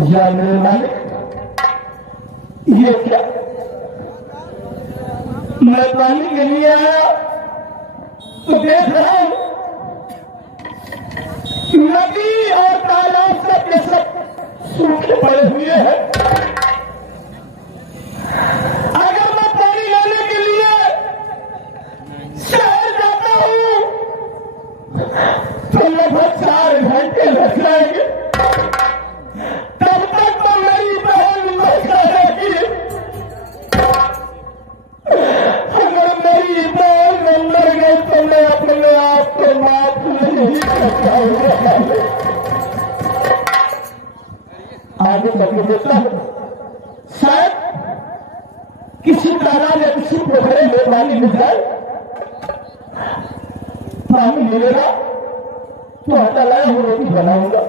जानने वाले ये क्या, मैं पानी के लिए आया तो देख रहा हूं नदी और तालाब सब के सब सूखे पड़े हुए हैं। अगर मैं पानी लेने के लिए शहर जाता हूं तो लगभग 4 घंटे लग जाएंगे। तब तक तो मेरी बहन रहेगी। अगर मेरी बहन मर गई तो मैं अपने आप को माफ नहीं कर पाऊंगा। आगे बढ़ने देता हूं, शायद किसी तालाब या किसी पोखरे में पानी मिल जाए। पानी मिलेगा तो आटा लाया वो रोटी बनाऊंगा।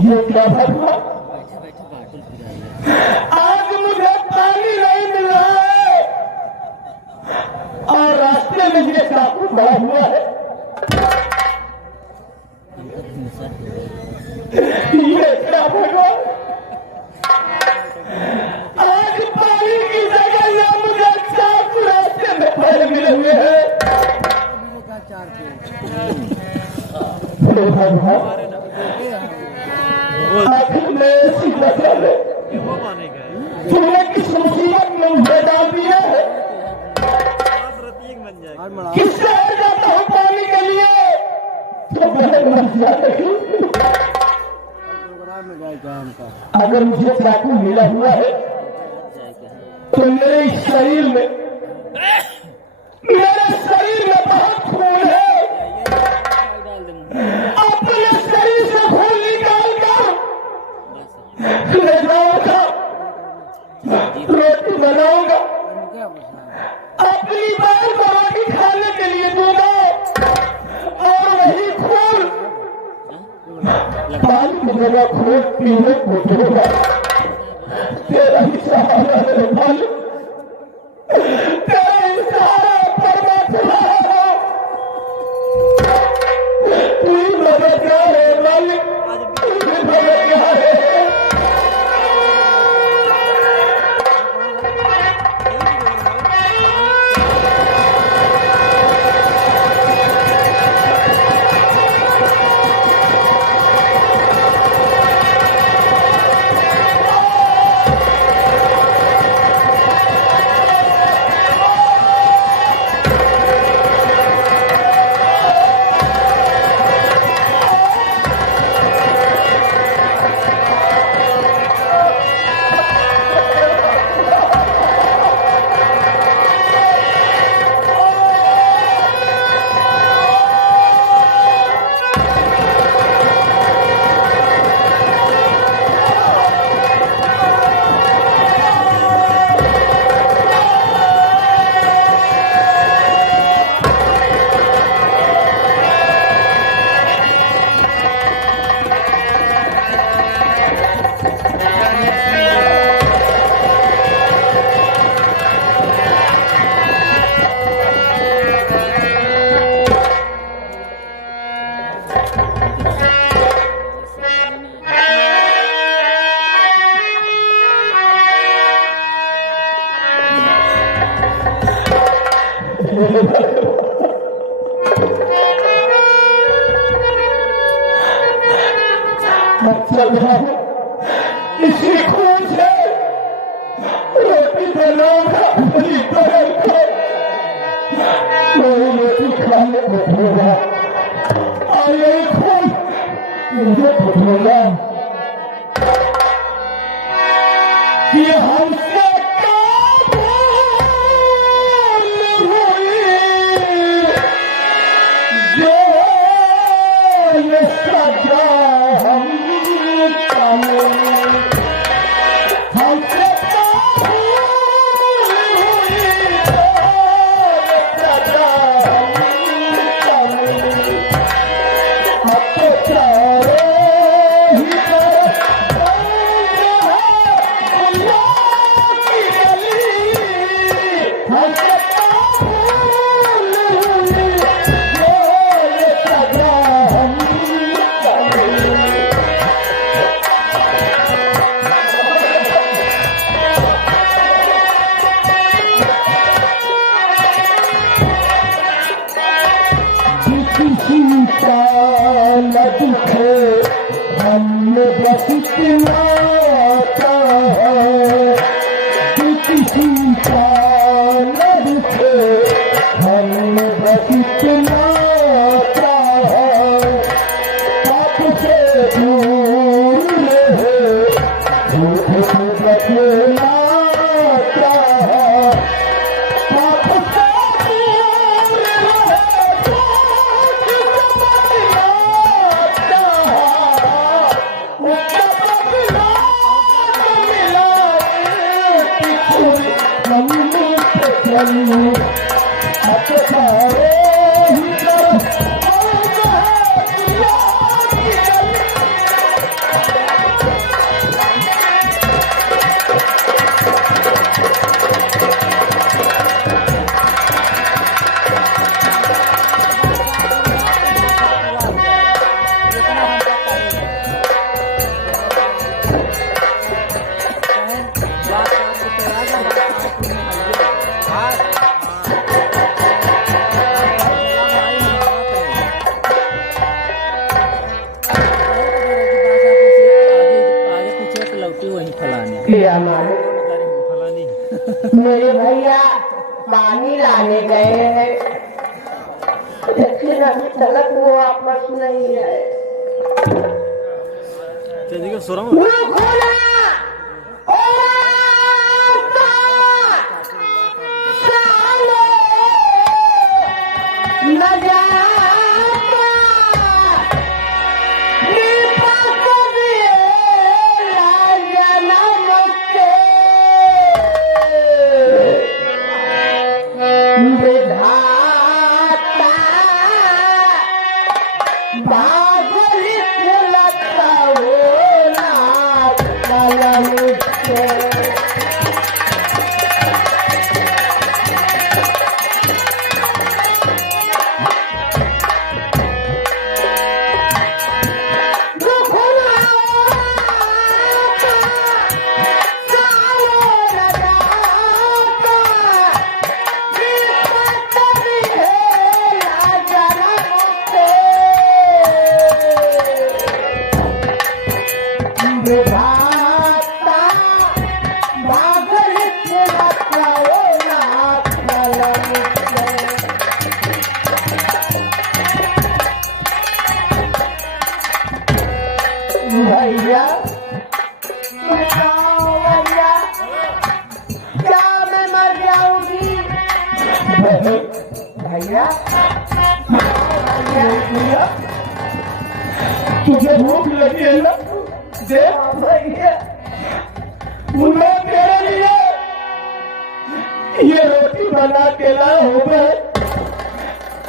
ये क्या भगवा, आज मुझे पानी नहीं मिल रहा है और रास्ते में ये चाकू पड़ा हुआ है। ये क्या भगवान, आज पानी की जगह या मुझे चाकू रास्ते में पड़े मिले हुए हैं। भगवान आखिर में ऐसी मतलब है, तुमने किस मुसीबत में मुझे डाल दिया है। किस शहर जाता हूँ पानी के लिए तो अगर मुझे चाकू मिला हुआ है तो मेरे शरीर में बहुत खून है। अपने शरीर से खून निकाल कर ले जाऊंगा, रोटी बनाऊंगा, अपनी बहन को रोटी खाने के लिए दूंगा और वही खून पानी की जगह खून पीने को दूंगा। तेरा ही सहारा है मालिक, तेरा ही सहारा परमात्मा, तू ही मददगार है मालिक, तू ही मददगार है। चल रहा हूं इसी खून से रोटी बनाऊंगा, अपनी बहन को कोई रोटी खाने को दूंगा और यही खून मुझे दूंगा कि हमसे इतना है कि किसी का नहीं थे हमने बस इतना है आपसे दूर रहे झूठ में बचना है आपसे दूर रहे झूठ में मेरे भैया पानी लाने गए हैं लेकिन अभी तक वो वापस नहीं आए। भैया क्या मैं मर जाऊंगी? भैया तुझे भूख लगी है ना? दे भैया मैं तेरे लिए ये रोटी बना के लाया हूँ मैं,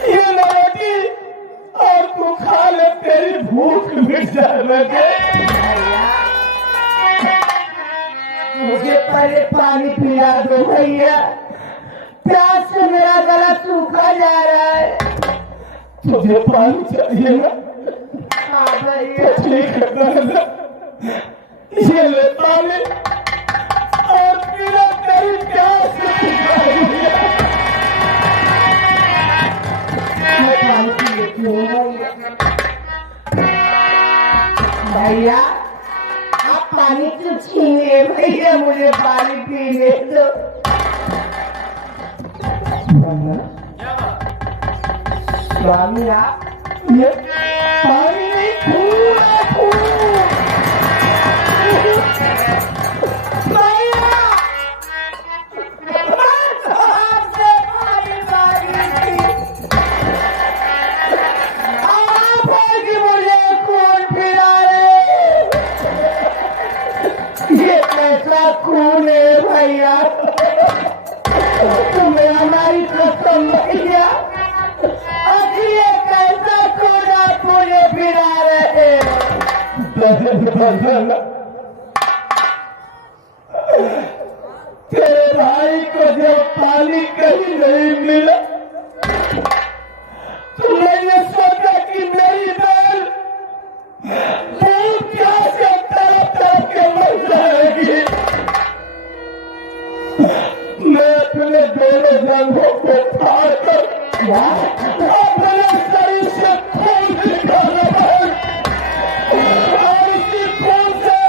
ये रोटी और तू खा ले, तेरी भूख मिट जाएगी। मुझे पहले पानी पिला दो भैया, प्यास से मेरा गला सूखा जा रहा है। तुझे पानी चाहिए ना? हाँ भैया ठीक है, ये ले पानी और पीला, तेरी प्यास मैं पानी पी लेती हूँ भैया। आप पानी तो छीनिए भैया, मुझे पानी पीने दो। स्वामी आप ये पानी नहीं खून है भैया, तुम्हें हमारी कसम भैया, ये कैसा खून आप मुझे पिला रहे? तेरे भाई को जब पानी कहीं नहीं मिला तो मैंने सोचा कि मेरी बहन बहुत प्यासे तरफ के मर जाएगी। मैं अपने दोनों जंगों को फाड़ कर अपने शरीर से खून निकाला और इसी खून से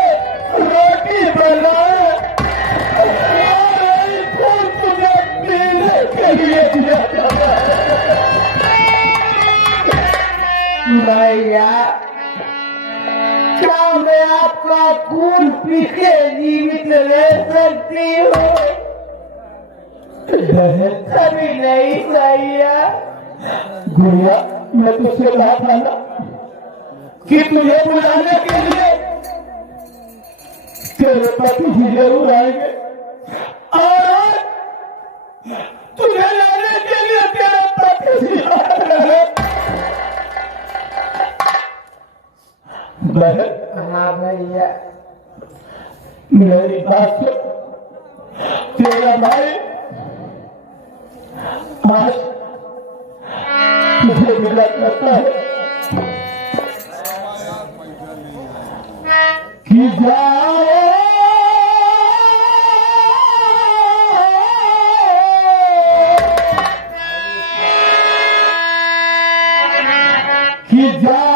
क्या मैं आपका खून पी के जीवित रह सकती हूँ? कभी नहीं भैया। गुड़िया, मैं तुझसे कहा था ना कि तुझे बुलाने के लिए तेरे पति ही जरूर आएंगे, और तुझे लाने के लिए तेरे पति ही आ रहे हैं। बहन। हाँ भैया। मेरी बात सुन, तेरा भाई आज मुझे मिला करता है कि जाओ कि जाओ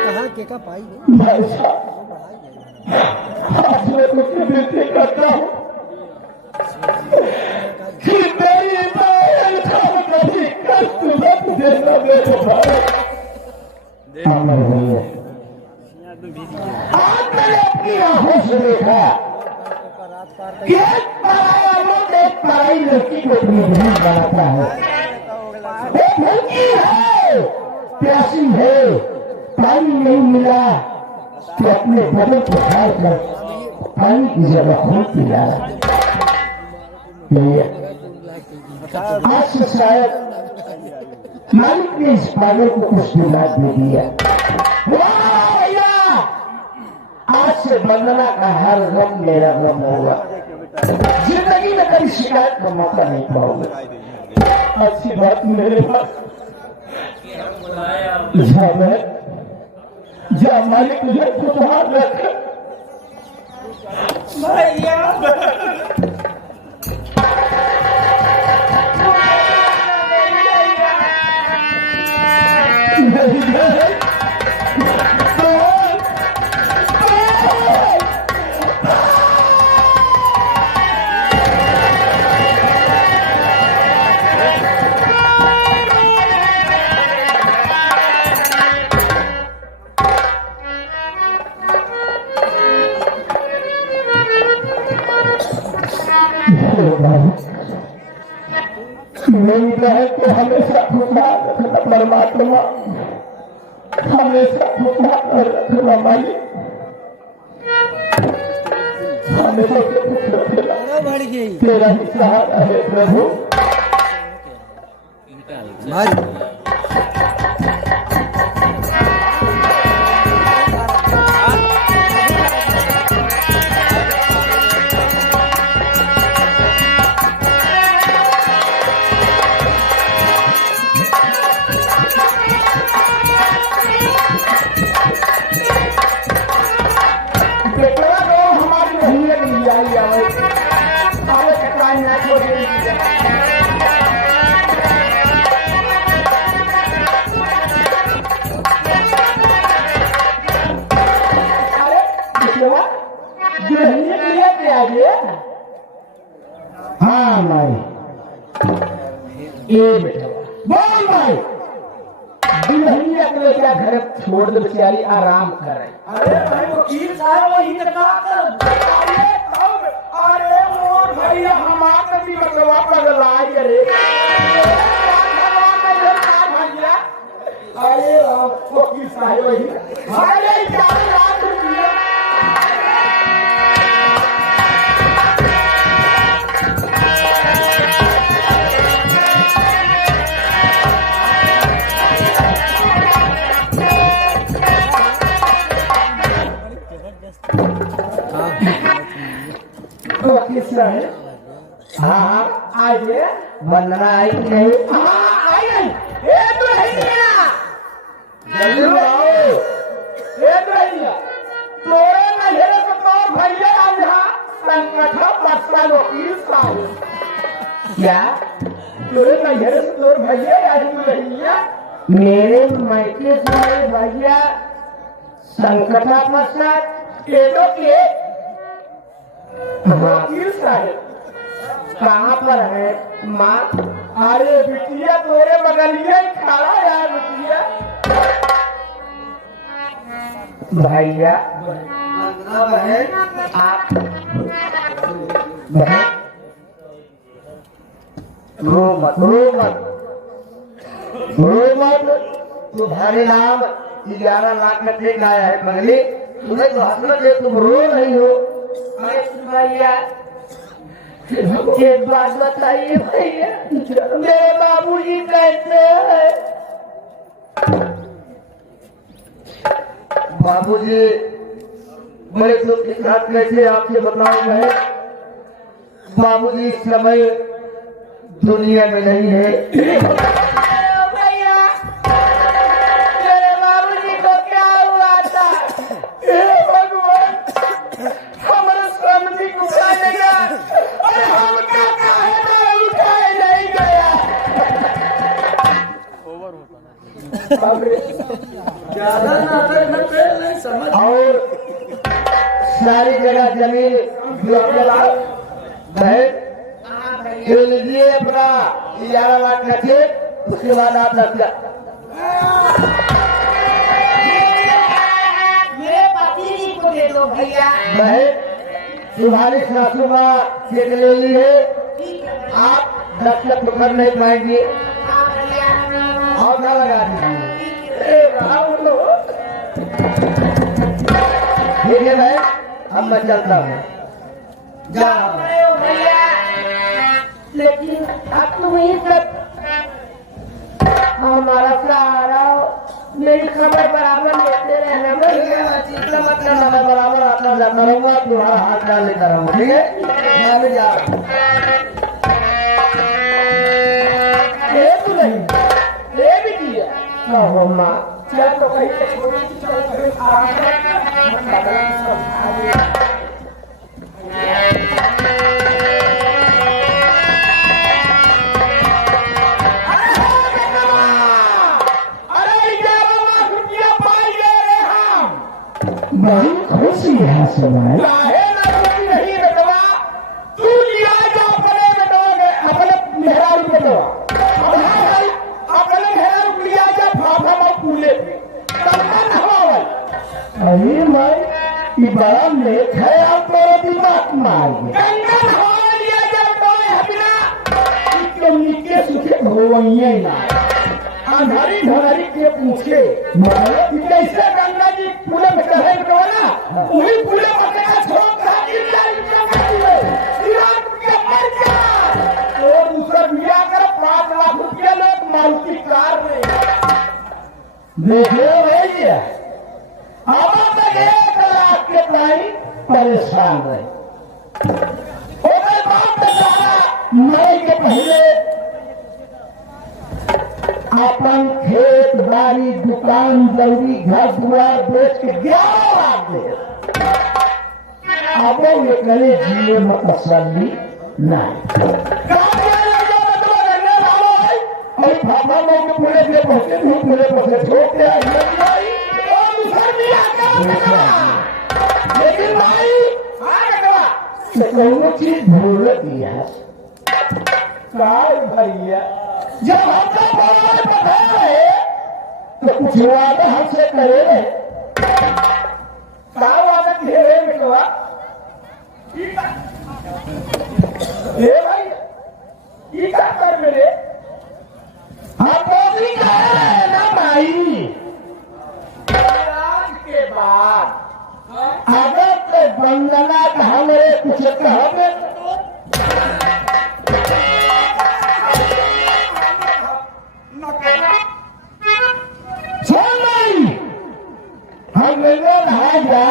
कहाँ के का पाई भाई आज मैं तुझसे विनती करता हूँ कि मेरी बहन को कभी कष्ट मत देना मेरे भाई। आज मैंने अपनी आंखों से देखा कि एक पराया मर्द एक पराई लड़की को अपनी बहन बनाता है। वो भूखी है, प्यासी है, पानी नहीं मिला तो अपने बदन को खाए कर पानी की जगह खून पिला। आज से शायद मालिक ने इस पागल को कुछ दिमाग दे दिया। वाह भैया, आज से वंदना का हर गम मेरा गम होगा। जिंदगी में कभी शिकायत का मौका नहीं पाऊंगा। अच्छी बात मेरे पास जा मालिक तुझे खुशहाल रखे। भैया नहीं रहे तो हमेशा खुशहाल रखना परमात्मा, हमेशा खुशहाल रखना मालिक, हमेशा खुश रखना। तेरा ही सहारा है प्रभु। हाँ भाई ये बेटा बोल भाई दुल्हनिया के लिए क्या घर छोड़ दे बेचारी आराम कर रही। अरे भाई वकील साहब वही अरे मोर भैया हमारे भी बतवा पगलाई करे। अरे वकील साहब वही अरे हाँ आइए वंदना आई नहीं। हाँ आई ये तो है जल्दी आओ। ये तो है तोरे नजर से तो भैया आज संकट पसला वकील साहब क्या तोरे नजर से तोर भैया आज भैया मेरे मायके से भैया संकटा पश्चात ये तो के वकील साहब कहाँ पर है माँ? अरे बिटिया तोरे बगलिए खड़ा यार बिटिया। भैया आप रो मत रो मत रो मत। तुम्हारे नाम 11 लाख का चेक आया है पगली, तुम्हें तो हसरत है, तुम रो रही हो। भैया एक बात बताइए भैया, मेरे बाबूजी कैसे हैं? बाबूजी बड़े दुख के साथ कैसे आपसे बताऊं मैं? बाबूजी इस समय दुनिया में नहीं है। भैया मेरे बाबूजी को क्या हुआ था? भगवान हमारे स्वामी को उठाएगा और हम क्या कहे उठाए नहीं गया। ज्यादा नाटक नहीं समझ। और सारी जगह जमीन लीजिए अपना 11 लाख का चेक, उसके बाद आप 10 लाख। मेरे पति जी को दे दो भैया। तुम्हारी सासू माँ चेक ले ली है, आप 10 लाख पकड़ नहीं पाएंगे। हाँ भैया। और ना लगा दीजिए। ठीक है भाई, अब मैं चलता हूँ। जाओ भैया, लेकिन अब तुम ही सब हमारा सहारा हो। मेरी खबर बराबर लेते रहना भैया। इसका मतलब मैं बराबर आता जाता रहूंगा, तुम्हारा हाथ डाल लेता रहूंगा, ठीक है? मैं भी जा रहा तू नहीं ये भी दिया कहो माँ चल तो कहीं से छोटी सी चल कहीं बड़ी खुशी है सुनाई नहीं बेटवा, तू लिया जा अपने बेटवा अपने मेहरारू बेटवा अपने मेहरारू लिया जा फाफा में कूले पे अरे मैं ये बड़ा नेक है आप मेरे दिमाग मार लिया जा तो निके सुखे भगवैया ना अंधारी ढारी के पूछे कैसे गंगा जी पूरे में कहे बेटवा ना वही पूरे में छोड़ और दूसरा बिया कर 5 लाख रुपया लोग मारुति कार में देखो भैया अब तक 1 लाख के प्राणी परेशान रहे मई के पहले अपन खेत बाड़ी दुकान दौड़ी घर दुआर बेच के 11 लाख दे अब ये करे जीवे में तसल्ली नहीं पापा लोग पूरे के पहुंचे छोड़ के लेकिन भाई कौन चीज भूल दिया भैया जब हमका बताए तो कुछ वादा हमसे करे क्या वादा किए बेटवा भाई ये क्या कर मेरे ना भाई आज के बाद अगर तो वंदना कहा मेरे कुछ कहोगे हम नहा जा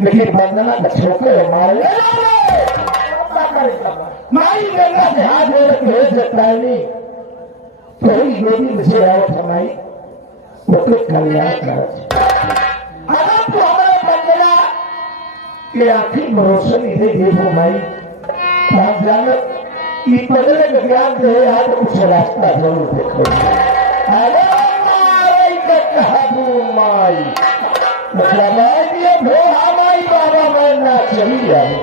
लेकिन वंदना का छोटे मारे माई गंगा से हाथ भेज सकता है नहीं तो ये भी मुझे आवत हमारी वो तो कल्याण कर अगर तो हमारे वंदना के आखिर भरोसे नहीं देखो माई आप जानो कि पहले के ज्ञान दे आज कुछ रास्ता जरूर देखो अरे माई के कहबू माई मतलब ये भो हमारी बाबा मैं ना चली जाए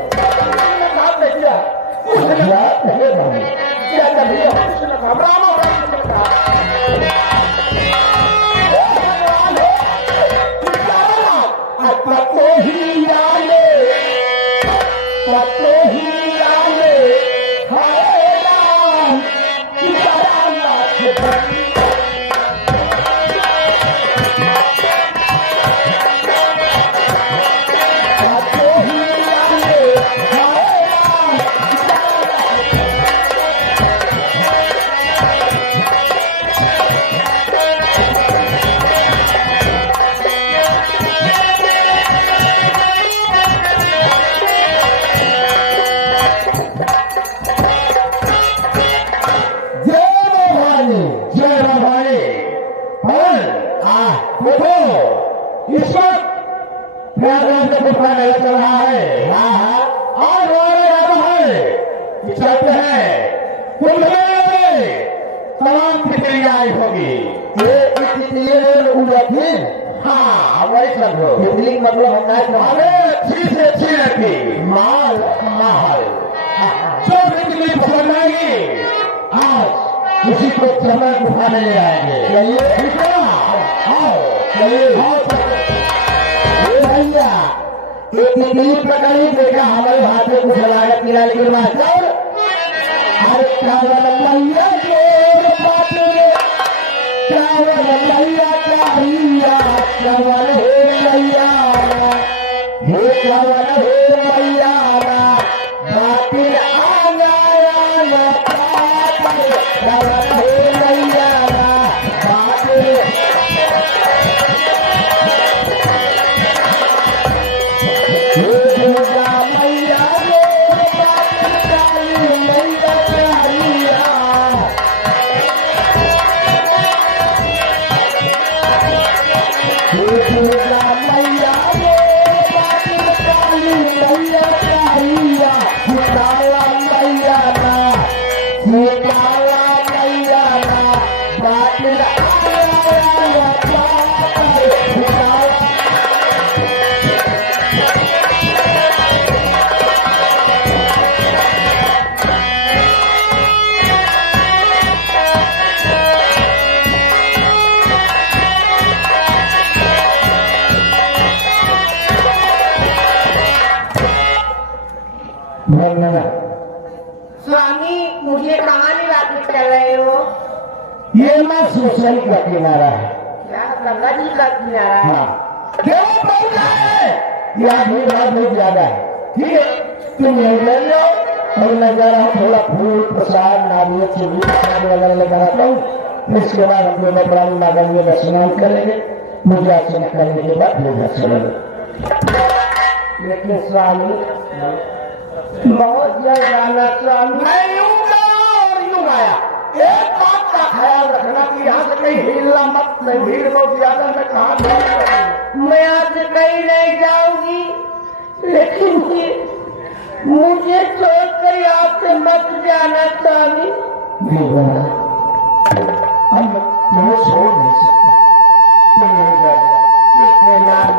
बात देखिए कुछ बात है भाई क्या कर रही हो कुछ ना घबराओ पतो ही आले हाय राम इस वक्त प्रयागराज में कुछ मेला चल रहा है। आज हमारे यहाँ है चलते हैं कुंभ मेले में तमाम प्रक्रियाएं होगी। हाँ वही सब हो मतलब हमें अच्छी से अच्छी रखी माल जो बिजली पसंद आएगी आज किसी को समय उठाने ले आएंगे। ठीक है आओ भैया एक नीली प्रकरण देखा हमारे हाथ में कुछ लागत मिला लेकिन मास्टर अरे चावल मैया चावल मैया चाहिए चावल हे मैया हे चावल हे मैया बातिल आना चावल हे मैया बातिल कहाँ निवासी कर रहे हो? ये माँ सोसाई का किनारा है। क्या गंगा जी का किनारा है? हाँ देखो बहुत है, यहाँ भीड़ भाड़ बहुत ज्यादा है। ठीक है, तुम यहीं ले लो और मैं जा रहा हूँ थोड़ा फूल प्रसाद नारियल चीनी प्रसाद वगैरह लेकर आता हूँ। फिर इसके बाद हम लोग अपराधी नागर में स्नान करेंगे। मुझे आपसे निकलने के बाद फिर घर चलेंगे। लेकिन स्वामी बहुत जल्द जाना स्वामी। मैं यूं गया और यूं आया। एक बात का ख्याल रखना कि यहाँ से कहीं हिलना मत, नहीं भीड़ बहुत ज्यादा, मैं कहाँ जाऊँ। मैं आज कहीं नहीं जाऊंगी, लेकिन मुझे छोड़कर आपसे मत जाना स्वामी। हम मैं छोड़ नहीं सकता। तुम मेरे घर जाओ। इतने नाम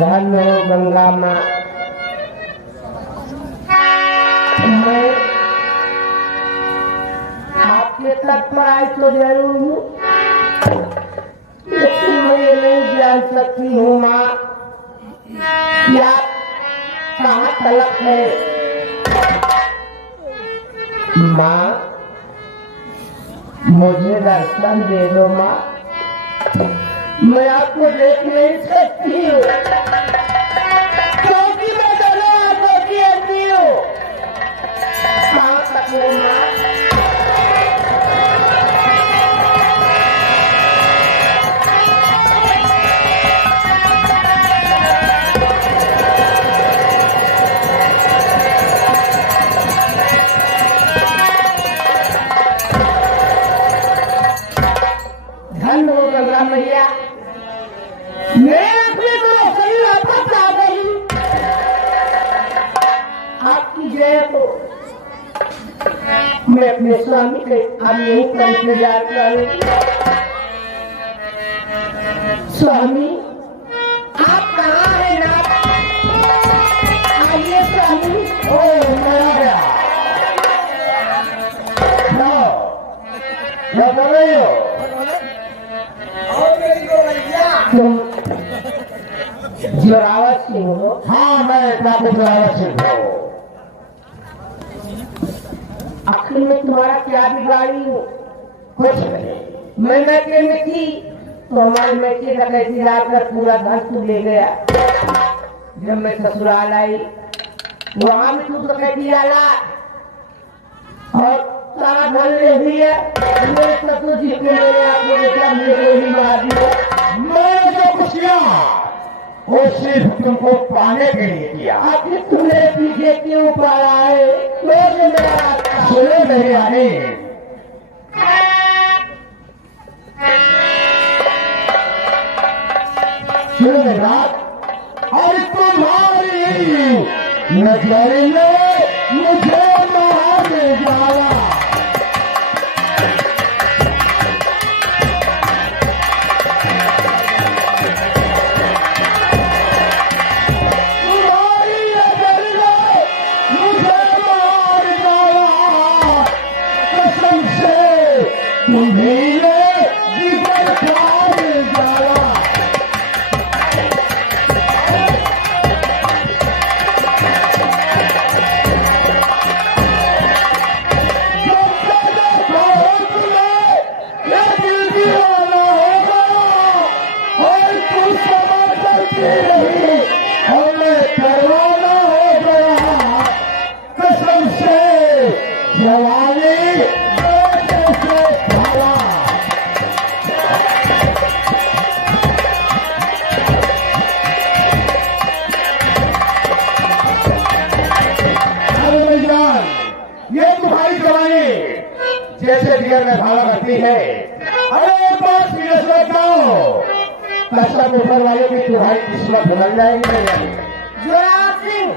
धन हो गंगा माँ। मैं आपके तक पर आई तो जरूर हूँ, लेकिन मैं ये नहीं जान सकती हूँ माँ कि आप कहाँ तलक है। माँ मुझे दर्शन दे दो माँ, मैं आपको देख नहीं सकती हूँ क्योंकि मैं दोनों आंखों की अंधी हूँ। कहाँ तक हो माँ? धन हो गंगा मैया, मैं अपने दोनों शरीर वापस आ गई। आपकी जय हो। मैं अपने स्वामी के अब यही का इंतजार करूंगी। स्वामी आप कहाँ हैं नाथ? आइए स्वामी। ओ मैं आ गया। क्या कर रही हो? तुम जोरावत सिंह हो? हाँ मैं बाबू जोरावर सिंह हूँ। आखिर में तुम्हारा क्या बिगाड़ी हूँ? कुछ नहीं। मैं मैके में थी तो हमारे मैके का कैसी लाकर पूरा घर तू ले गया। जब मैं ससुराल आई वहां में तू तो कैसी आला और सारा घर ले दिया। मेरे ससुर जी को मैंने आपको देखा, मेरे ही मार दिया। मैंने जो कुछ किया वो सिर्फ तुमको पाने के लिए किया। आखिर तुमने पीछे क्यों पाया है? मेरे मेरा रास्ता सुनो मेरे आने, सुनो मेरी बात। और तुम्हारी नजर ने मुझे मार डाला। तुम्हारी नजर ने मुझे मार डाला। कसम से तुम्हीं ने जिगर फाड़ डाला। ये तुम्हारी जवानी जैसे डियर में भाला करती है। अरे एक बार सीरियस बैठ जाओ, कसम ऊपर वाले की तुम्हारी किस्मत बदल जाएगी। जोरावर सिंह,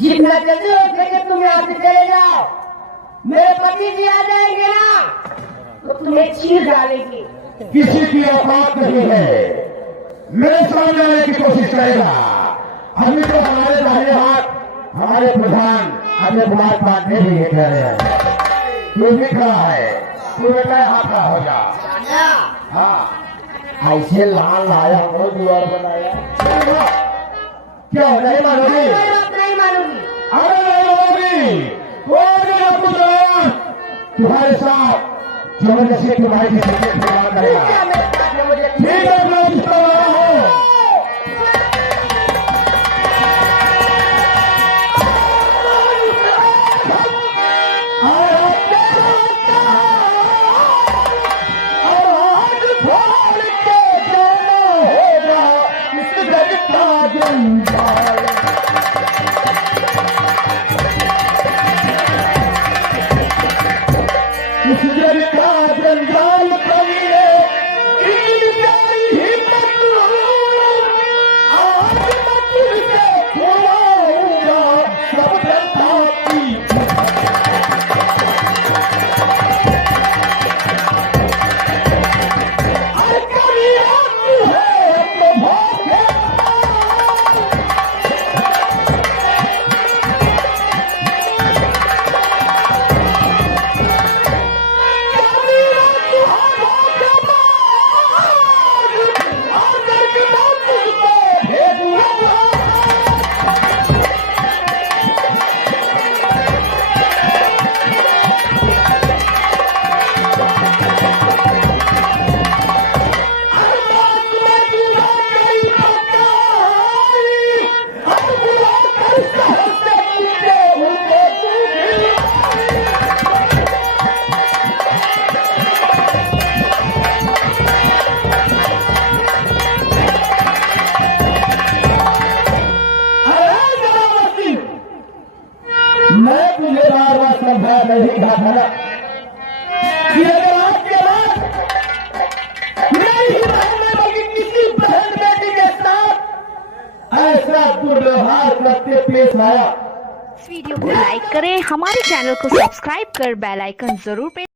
जितना जल्दी हो सके तुम यहाँ से चले जाओ। मेरे पति जी आ जाएंगे ना तो तुम्हें चीर डालेंगे। किसी की औकात नहीं है मेरे सामने आने की कोशिश करेगा। अभी तो हमारे दाहिने हाथ हमारे प्रधान अजय कुमार पांडे भी ये कह रहे हैं। तू दिख रहा है, तू बेटा हाथ का हो जा। हाँ ऐसे लाल लाया हो द्वार बनाया। क्या नहीं मानोगी? मैं बात नहीं मानूंगी। अरे नहीं मानोगी, कोई नहीं कुछ रहा तुम्हारे साथ जबरदस्ती तुम्हारी जिंदगी खिलवाड़ करेगा। क्या मेरे साथ में मुझे ठीक है, मैं इसका रहा हूँ। मैं तुझे बार बार समझाया नहीं था ना कि अगर आज के बाद नहीं रहने बल्कि किसी बहन बेटी के साथ ऐसा दुर्व्यवहार करते पेश आया। इस वीडियो को लाइक करें, हमारे चैनल को सब्सक्राइब कर बेल आइकन जरूर प्रेस